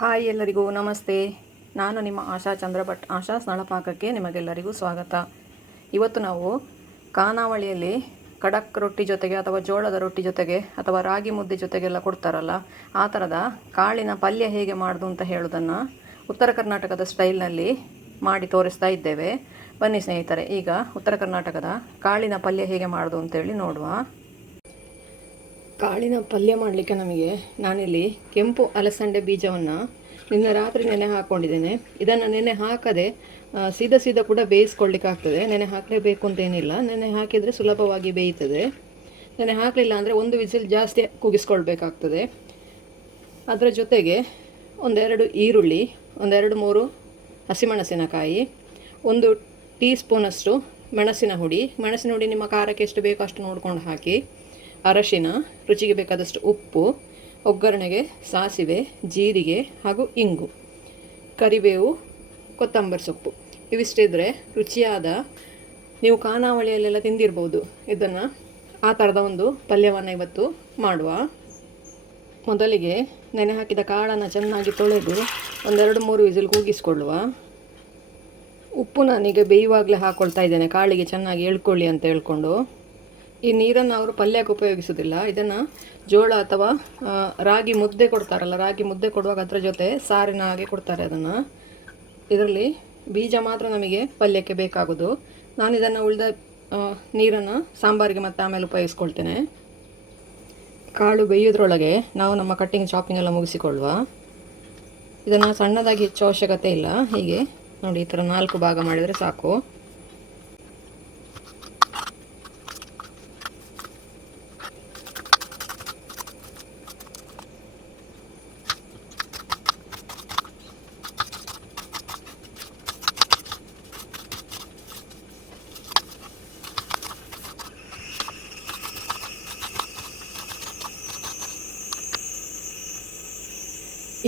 Hi ಎಲ್ಲರಿಗೂ ನಮಸ್ತೆ. ನಾನು ನಿಮ್ಮ ಆಶಾ ಚಂದ್ರಭಟ್. ಆಶಾ ಸ್ನಳಪಾಕಕ್ಕೆ ನಿಮಗೆಲ್ಲರಿಗೂ ಸ್ವಾಗತ. ಇವತ್ತು ನಾವು ಖಾನಾವಳಿಯಲ್ಲಿ ಖಡಕ್ ರೊಟ್ಟಿ ಜೊತೆಗೆ ಅಥವಾ ಜೋಳದ ರೊಟ್ಟಿ ಜೊತೆಗೆ ಅಥವಾ ರಾಗಿ ಮುದ್ದೆ ಜೊತೆಗೆಲ್ಲ ಕೊಡ್ತಾರಲ್ಲ, ಆ ಥರದ ಕಾಳಿನ ಪಲ್ಯ ಹೇಗೆ ಮಾಡೋದು ಅಂತ ಹೇಳೋದನ್ನು ಉತ್ತರ ಕರ್ನಾಟಕದ ಸ್ಟೈಲ್ನಲ್ಲಿ ಮಾಡಿ ತೋರಿಸ್ತಾ ಇದ್ದೇವೆ. ಬನ್ನಿ ಸ್ನೇಹಿತರೆ, ಈಗ ಉತ್ತರ ಕರ್ನಾಟಕದ ಕಾಳಿನ ಪಲ್ಯ ಹೇಗೆ ಮಾಡೋದು ಅಂತೇಳಿ ನೋಡುವ. ಕಾಳಿನ ಪಲ್ಯ ಮಾಡಲಿಕ್ಕೆ ನಮಗೆ ನಾನಿಲ್ಲಿ ಕೆಂಪು ಅಲಸಂಡೆ ಬೀಜವನ್ನು ನಿನ್ನೆ ರಾತ್ರಿ ನೆನೆ ಹಾಕ್ಕೊಂಡಿದ್ದೇನೆ. ಇದನ್ನು ನೆನೆ ಹಾಕದೆ ಸೀದಾ ಕೂಡ ಬೇಯಿಸ್ಕೊಳ್ಳಿಕ್ಕಾಗ್ತದೆ. ನೆನೆ ಹಾಕಲೇಬೇಕು ಅಂತೇನಿಲ್ಲ, ನೆನೆ ಹಾಕಿದರೆ ಸುಲಭವಾಗಿ ಬೇಯ್ತದೆ. ನೆನೆ ಹಾಕಲಿಲ್ಲ ಅಂದರೆ ಒಂದು ವಿಸಿಲ್ ಜಾಸ್ತಿ ಕೂಗಿಸ್ಕೊಳ್ಬೇಕಾಗ್ತದೆ. ಅದರ ಜೊತೆಗೆ ಒಂದೆರಡು ಈರುಳ್ಳಿ, ಒಂದೆರಡು ಮೂರು ಹಸಿಮೆಣಸಿನಕಾಯಿ, 1 ಟೀ ಸ್ಪೂನಷ್ಟು ಮೆಣಸಿನ ಹುಡಿ ನಿಮ್ಮ ಖಾರಕ್ಕೆ ಎಷ್ಟು ಬೇಕೋ ಅಷ್ಟು ನೋಡ್ಕೊಂಡು ಹಾಕಿ, ಅರಶಿನ, ರುಚಿಗೆ ಬೇಕಾದಷ್ಟು ಉಪ್ಪು, ಒಗ್ಗರಣೆಗೆ ಸಾಸಿವೆ, ಜೀರಿಗೆ ಹಾಗೂ ಇಂಗು, ಕರಿಬೇವು, ಕೊತ್ತಂಬರಿ ಸೊಪ್ಪು ಇವಿಷ್ಟಿದ್ರೆ ರುಚಿಯಾದ, ನೀವು ಖಾನಾವಳಿಯಲ್ಲೆಲ್ಲ ತಿಂದಿರ್ಬೋದು ಇದನ್ನು, ಆ ಥರದ ಒಂದು ಪಲ್ಯವನ್ನು ಇವತ್ತು ಮಾಡುವ. ಮೊದಲಿಗೆ ನೆನೆ ಹಾಕಿದ ಕಾಳನ್ನು ಚೆನ್ನಾಗಿ ತೊಳೆದು 1-2-3 ವಿಸಿಲ್ ಕೂಗಿಸ್ಕೊಳ್ಳುವ. ಉಪ್ಪು ನಾನೀಗ ಬೇಯುವಾಗಲೇ ಹಾಕ್ಕೊಳ್ತಾ ಇದ್ದೇನೆ, ಕಾಳಿಗೆ ಚೆನ್ನಾಗಿ ಎಳ್ಕೊಳ್ಳಿ ಅಂತ ಹೇಳ್ಕೊಂಡು. ಈ ನೀರನ್ನು ಅವರು ಪಲ್ಯಕ್ಕೆ ಉಪಯೋಗಿಸೋದಿಲ್ಲ. ಇದನ್ನು ಜೋಳ ಅಥವಾ ರಾಗಿ ಮುದ್ದೆ ಕೊಡ್ತಾರಲ್ಲ, ರಾಗಿ ಮುದ್ದೆ ಕೊಡುವಾಗ ಅದರ ಜೊತೆ ಸಾರಿನ ಹಾಗೆ ಕೊಡ್ತಾರೆ ಅದನ್ನು. ಇದರಲ್ಲಿ ಬೀಜ ಮಾತ್ರ ನಮಗೆ ಪಲ್ಯಕ್ಕೆ ಬೇಕಾಗೋದು. ನಾನು ಇದನ್ನು ಉಳಿದ ನೀರನ್ನು ಸಾಂಬಾರಿಗೆ ಮತ್ತೆ ಆಮೇಲೆ ಉಪಯೋಗಿಸ್ಕೊಳ್ತೇನೆ. ಕಾಳು ಬೇಯೋದ್ರೊಳಗೆ ನಾವು ನಮ್ಮ ಕಟ್ಟಿಂಗ್ ಚಾಪಿಂಗ್ ಎಲ್ಲ ಮುಗಿಸಿಕೊಳ್ಳುವ. ಇದನ್ನು ಸಣ್ಣದಾಗಿ ಹೆಚ್ಚು ಅವಶ್ಯಕತೆ ಇಲ್ಲ. ಹೀಗೆ ನೋಡಿ, ಈ ಥರ 4 ಭಾಗ ಮಾಡಿದರೆ ಸಾಕು.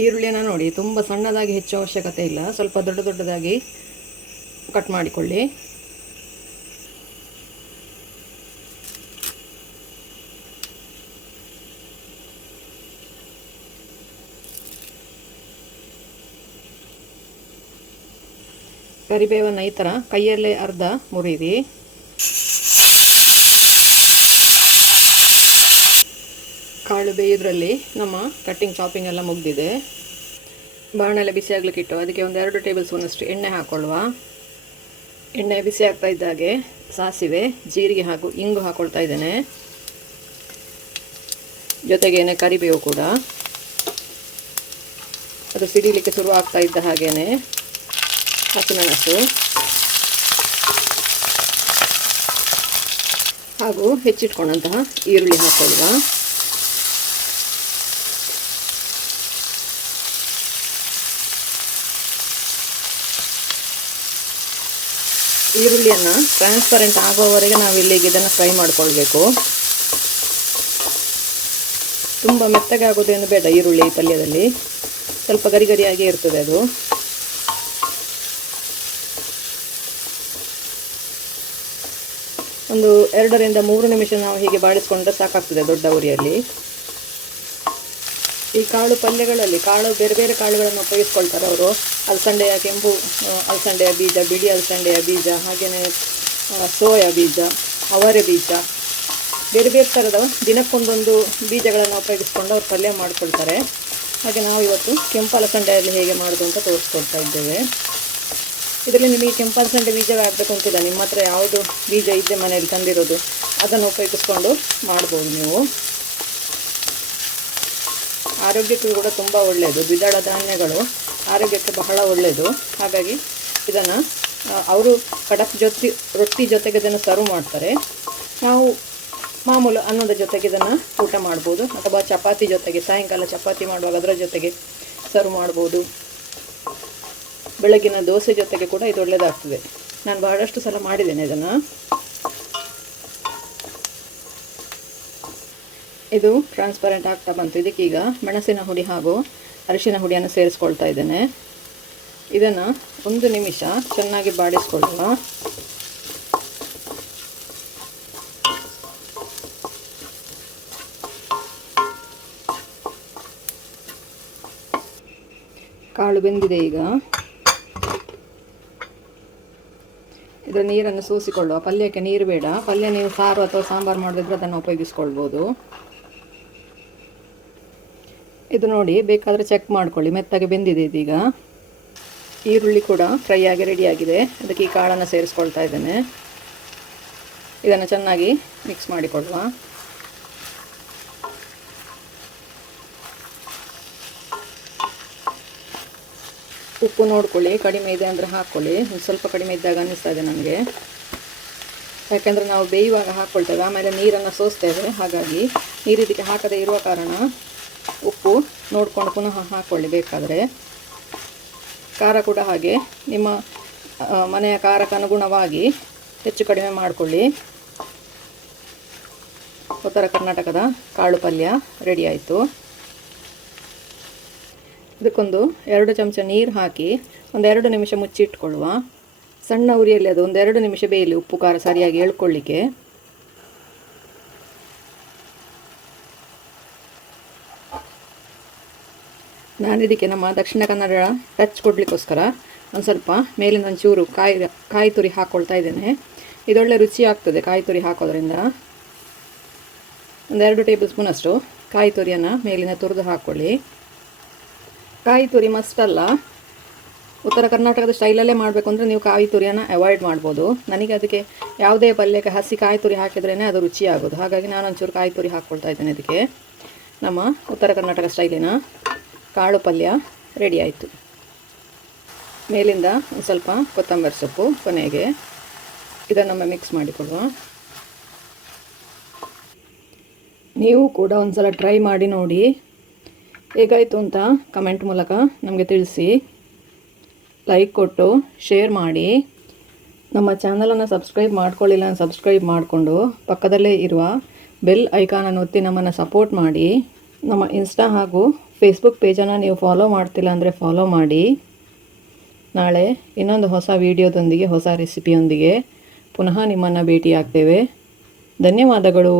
ಈರುಳ್ಳಿನ ನೋಡಿ, ತುಂಬ ಸಣ್ಣದಾಗಿ ಹೆಚ್ಚು ಅವಶ್ಯಕತೆ ಇಲ್ಲ, ಸ್ವಲ್ಪ ದೊಡ್ಡದಾಗಿ ಕಟ್ ಮಾಡಿಕೊಳ್ಳಿ. ಕರಿಬೇವನ್ನು ಈ ಥರ ಕೈಯಲ್ಲೇ ಅರ್ಧ ಮುರಿದಿ. ಕಾಳು ಬೇಯೋದ್ರಲ್ಲಿ ನಮ್ಮ ಕಟ್ಟಿಂಗ್ ಚಾಪಿಂಗ್ ಎಲ್ಲ ಮುಗಿದಿದೆ. ಬಾಣಲೆ ಬಿಸಿ ಆಗ್ಲಿಕ್ಕಿಟ್ಟು ಅದಕ್ಕೆ 1-2 ಟೇಬಲ್ ಸ್ಪೂನಷ್ಟು ಎಣ್ಣೆ ಹಾಕ್ಕೊಳ್ಳುವ. ಎಣ್ಣೆ ಬಿಸಿ ಆಗ್ತಾ ಇದ್ದಾಗೆ ಸಾಸಿವೆ, ಜೀರಿಗೆ ಹಾಗೂ ಇಂಗು ಹಾಕ್ಕೊಳ್ತಾ ಇದ್ದೇನೆ. ಜೊತೆಗೇನೆ ಕರಿಬೇವು ಕೂಡ. ಅದು ಸಿಡಿಲಿಕ್ಕೆ ಶುರು ಆಗ್ತಾ ಇದ್ದ ಹಾಗೇನೆ ಹಸಿಮೆಣಸು ಹಾಗೂ ಹೆಚ್ಚಿಟ್ಕೊಂಡಂತಹ ಈರುಳ್ಳಿ ಹಾಕೊಳ್ಳುವ. ಈರುಳ್ಳಿಯನ್ನು ಟ್ರಾನ್ಸ್ಪರೆಂಟ್ ಆಗುವವರೆಗೆ ನಾವು ಇಲ್ಲಿಗೆ ಇದನ್ನು ಫ್ರೈ ಮಾಡಿಕೊಳ್ಬೇಕು. ತುಂಬ ಮೆತ್ತಗೆ ಆಗೋದೇನು ಬೇಡ. ಈರುಳ್ಳಿ ಪಲ್ಯದಲ್ಲಿ ಸ್ವಲ್ಪ ಗರಿಯಾಗಿ ಇರ್ತದೆ ಅದು. ಒಂದು 2-3 ನಿಮಿಷ ನಾವು ಹೀಗೆ ಬಾಡಿಸ್ಕೊಂಡ್ರೆ ಸಾಕಾಗ್ತದೆ ದೊಡ್ಡ ಉರಿಯಲ್ಲಿ. ಈ ಕಾಳು ಪಲ್ಯಗಳಲ್ಲಿ ಬೇರೆ ಬೇರೆ ಕಾಳುಗಳನ್ನು ಉಪಯೋಗಿಸ್ಕೊಳ್ತಾರೆ ಅವರು. ಅಲಸಂಡೆಯ ಕೆಂಪು ಅಲಸಂಡೆಯ ಬೀಜ, ಬಿಳಿ ಅಲಸಂಡೆಯ ಬೀಜ, ಹಾಗೆಯೇ ಸೋಯಾ ಬೀಜ, ಅವರೆ ಬೀಜ, ಬೇರೆ ಬೇರೆ ಥರದ ದಿನಕ್ಕೊಂದೊಂದು ಬೀಜಗಳನ್ನು ಉಪಯೋಗಿಸ್ಕೊಂಡು ಅವ್ರು ಪಲ್ಯ ಮಾಡಿಕೊಳ್ತಾರೆ. ಹಾಗೆ ನಾವು ಇವತ್ತು ಕೆಂಪು ಅಲಸಂಡೆಯಲ್ಲಿ ಹೇಗೆ ಮಾಡೋದು ಅಂತ ತೋರಿಸ್ಕೊಳ್ತಾ ಇದ್ದೇವೆ. ಇದರಲ್ಲಿ ನಿಮಗೆ ಕೆಂಪು ಅಲಸಂಡೆ ಬೀಜವೇ ಆಗಬೇಕು ಅಂತಿಲ್ಲ, ನಿಮ್ಮ ಹತ್ರ ಯಾವುದು ಬೀಜ ಇದ್ದೆ ಮನೆಯಲ್ಲಿ ತಂದಿರೋದು ಅದನ್ನು ಉಪಯೋಗಿಸ್ಕೊಂಡು ಮಾಡ್ಬೋದು ನೀವು. ಆರೋಗ್ಯಕ್ಕೂ ಕೂಡ ತುಂಬ ಒಳ್ಳೆಯದು. ದ್ವಿದಳ ಧಾನ್ಯಗಳು ಆರೋಗ್ಯಕ್ಕೆ ಬಹಳ ಒಳ್ಳೆಯದು. ಹಾಗಾಗಿ ಇದನ್ನು ಅವರು ಖಡಕ್ ರೊಟ್ಟಿ ಜೊತೆಗೆ ಇದನ್ನು ಸರ್ವ್ ಮಾಡ್ತಾರೆ. ನಾವು ಮಾಮೂಲು ಅನ್ನದ ಜೊತೆಗೆ ಇದನ್ನು ಊಟ ಮಾಡ್ಬೋದು, ಅಥವಾ ಚಪಾತಿ ಜೊತೆಗೆ, ಸಾಯಂಕಾಲ ಚಪಾತಿ ಮಾಡುವಾಗ ಅದರ ಜೊತೆಗೆ ಸರ್ವ್ ಮಾಡ್ಬೋದು. ಬೆಳಗಿನ ದೋಸೆ ಜೊತೆಗೆ ಕೂಡ ಇದು ಒಳ್ಳೆಯದಾಗ್ತದೆ. ನಾನು ಬಹಳಷ್ಟು ಸಲ ಮಾಡಿದ್ದೇನೆ ಇದನ್ನು. ಇದು ಟ್ರಾನ್ಸ್ಪರೆಂಟ್ ಆಗ್ತಾ ಬಂತು. ಇದಕ್ಕೀಗ ಮೆಣಸಿನ ಹುಡಿ ಹಾಗೂ ಅರಿಶಿನ ಹುಡಿಯನ್ನು ಸೇರಿಸ್ಕೊಳ್ತಾ ಇದ್ದೇನೆ. ಇದನ್ನು 1 ನಿಮಿಷ ಚೆನ್ನಾಗಿ ಬಾಡಿಸ್ಕೊಳ್ಳುವ. ಕಾಳು ಬೆಂದಿದೆ. ಈಗ ಇದರ ನೀರನ್ನು ಸೋಸಿಕೊಳ್ಳುವ. ಪಲ್ಯಕ್ಕೆ ನೀರು ಬೇಡ. ಪಲ್ಯ ನೀವು ಸಾರು ಅಥವಾ ಸಾಂಬಾರು ಮಾಡಿದ್ರೆ ಅದನ್ನು ಉಪಯೋಗಿಸ್ಕೊಳ್ಬೋದು. ಇದು ನೋಡಿ, ಬೇಕಾದರೆ ಚೆಕ್ ಮಾಡ್ಕೊಳ್ಳಿ, ಮೆತ್ತಗೆ ಬೆಂದಿದೆ ಇದೀಗ. ಈರುಳ್ಳಿ ಕೂಡ ಫ್ರೈ ಆಗಿ ರೆಡಿಯಾಗಿದೆ. ಅದಕ್ಕೆ ಈ ಕಾಳನ್ನು ಸೇರಿಸ್ಕೊಳ್ತಾ ಇದ್ದೇನೆ. ಇದನ್ನು ಚೆನ್ನಾಗಿ ಮಿಕ್ಸ್ ಮಾಡಿಕೊಳ್ಳುವ. ಉಪ್ಪು ನೋಡ್ಕೊಳ್ಳಿ, ಕಡಿಮೆ ಇದೆ ಅಂದರೆ ಹಾಕ್ಕೊಳ್ಳಿ. ಸ್ವಲ್ಪ ಕಡಿಮೆ ಇದ್ದಾಗ ಅನ್ನಿಸ್ತಾ ಇದೆ ನನಗೆ, ಯಾಕೆಂದರೆ ನಾವು ಬೇಯುವಾಗ ಹಾಕ್ಕೊಳ್ತೇವೆ, ಆಮೇಲೆ ನೀರನ್ನು ಸೋಸ್ತೇವೆ. ಹಾಗಾಗಿ ನೀರು ಇದಕ್ಕೆ ಹಾಕದೇ ಇರುವ ಕಾರಣ ಉಪ್ಪು ನೋಡ್ಕೊಂಡು ಪುನಃ ಹಾಕ್ಕೊಳ್ಳಿ ಬೇಕಾದರೆ. ಖಾರ ಕೂಡ ಹಾಗೆ ನಿಮ್ಮ ಮನೆಯ ಖಾರಕ್ಕೆ ಅನುಗುಣವಾಗಿ ಹೆಚ್ಚು ಕಡಿಮೆ ಮಾಡಿಕೊಳ್ಳಿ. ಉತ್ತರ ಕರ್ನಾಟಕದ ಕಾಳು ಪಲ್ಯ ರೆಡಿ ಆಯಿತು. ಇದಕ್ಕೊಂದು 2 ಚಮಚ ನೀರು ಹಾಕಿ 1-2 ನಿಮಿಷ ಮುಚ್ಚಿಟ್ಕೊಳ್ಳುವ. ಸಣ್ಣ ಉರಿಯಲ್ಲಿ ಅದು 1-2 ನಿಮಿಷ ಬೇಯಲಿ, ಉಪ್ಪು ಖಾರ ಸರಿಯಾಗಿ ಎಳ್ಕೊಳ್ಳಿಕ್ಕೆ. ನಾನಿದಕ್ಕೆ ನಮ್ಮ ದಕ್ಷಿಣ ಕನ್ನಡ ಟಚ್ ಕೊಡಲಿಕ್ಕೋಸ್ಕರ ಒಂದು ಸ್ವಲ್ಪ ಮೇಲಿಂದ ಒಂಚೂರು ಕಾಯಿ ತುರಿ ಹಾಕ್ಕೊಳ್ತಾ ಇದ್ದೇನೆ. ಇದೊಳ್ಳೆ ರುಚಿ ಆಗ್ತದೆ ಕಾಯಿ ತುರಿ ಹಾಕೋದ್ರಿಂದ. 1-2 ಟೇಬಲ್ ಸ್ಪೂನಷ್ಟು ಕಾಯಿ ತುರಿಯನ್ನು ಮೇಲಿನ ತುರಿದು ಹಾಕ್ಕೊಳ್ಳಿ. ಕಾಯಿ ತುರಿ ಮಸ್ಟ್ ಅಲ್ಲ, ಉತ್ತರ ಕರ್ನಾಟಕದ ಸ್ಟೈಲಲ್ಲೇ ಮಾಡಬೇಕು ಅಂದರೆ ನೀವು ಕಾಯಿ ತುರಿಯನ್ನು ಅವಾಯ್ಡ್ ಮಾಡ್ಬೋದು. ನನಗೆ ಅದಕ್ಕೆ ಯಾವುದೇ ಪಲ್ಯಕ್ಕೆ ಹಸಿ ಕಾಯಿ ತುರಿ ಹಾಕಿದ್ರೇ ಅದು ರುಚಿ ಆಗೋದು. ಹಾಗಾಗಿ ನಾನು ಒಂಚೂರು ಕಾಯಿ ತುರಿ ಹಾಕ್ಕೊಳ್ತಾ ಇದ್ದೇನೆ. ಇದಕ್ಕೆ ನಮ್ಮ ಉತ್ತರ ಕರ್ನಾಟಕ ಸ್ಟೈಲಿನ ಕಾಳು ಪಲ್ಯ ರೆಡಿ ಆಯಿತು. ಮೇಲಿಂದ ಒಂದು ಸ್ವಲ್ಪ ಕೊತ್ತಂಬರಿ ಸೊಪ್ಪು ಕೊನೆಗೆ. ಇದನ್ನೊಮ್ಮೆ ಮಿಕ್ಸ್ ಮಾಡಿಕೊಳ್ಳುವ. ನೀವು ಕೂಡ ಒಂದು ಸಲ ಟ್ರೈ ಮಾಡಿ ನೋಡಿ, ಹೇಗಾಯಿತು ಅಂತ ಕಮೆಂಟ್ ಮೂಲಕ ನಮಗೆ ತಿಳಿಸಿ. ಲೈಕ್ ಕೊಟ್ಟು ಶೇರ್ ಮಾಡಿ. ನಮ್ಮ ಚಾನಲನ್ನು ಸಬ್ಸ್ಕ್ರೈಬ್ ಮಾಡ್ಕೊಳ್ಳಿಲ್ಲ ಅಂದರೆ ಸಬ್ಸ್ಕ್ರೈಬ್ ಮಾಡಿಕೊಂಡು ಪಕ್ಕದಲ್ಲೇ ಇರುವ ಬೆಲ್ ಐಕಾನನ್ನು ಒತ್ತಿ ನಮ್ಮನ್ನು ಸಪೋರ್ಟ್ ಮಾಡಿ. ನಮ್ಮ ಇನ್ಸ್ಟಾ ಹಾಗೂ ಫೇಸ್ಬುಕ್ ಪೇಜನ್ನು ನೀವು ಫಾಲೋ ಮಾಡ್ತಿಲ್ಲ ಅಂದರೆ ಫಾಲೋ ಮಾಡಿ. ನಾಳೆ ಇನ್ನೊಂದು ಹೊಸ ವಿಡಿಯೋದೊಂದಿಗೆ, ಹೊಸ ರೆಸಿಪಿಯೊಂದಿಗೆ ಪುನಃ ನಿಮ್ಮನ್ನು ಭೇಟಿಯಾಗ್ತೇವೆ. ಧನ್ಯವಾದಗಳು.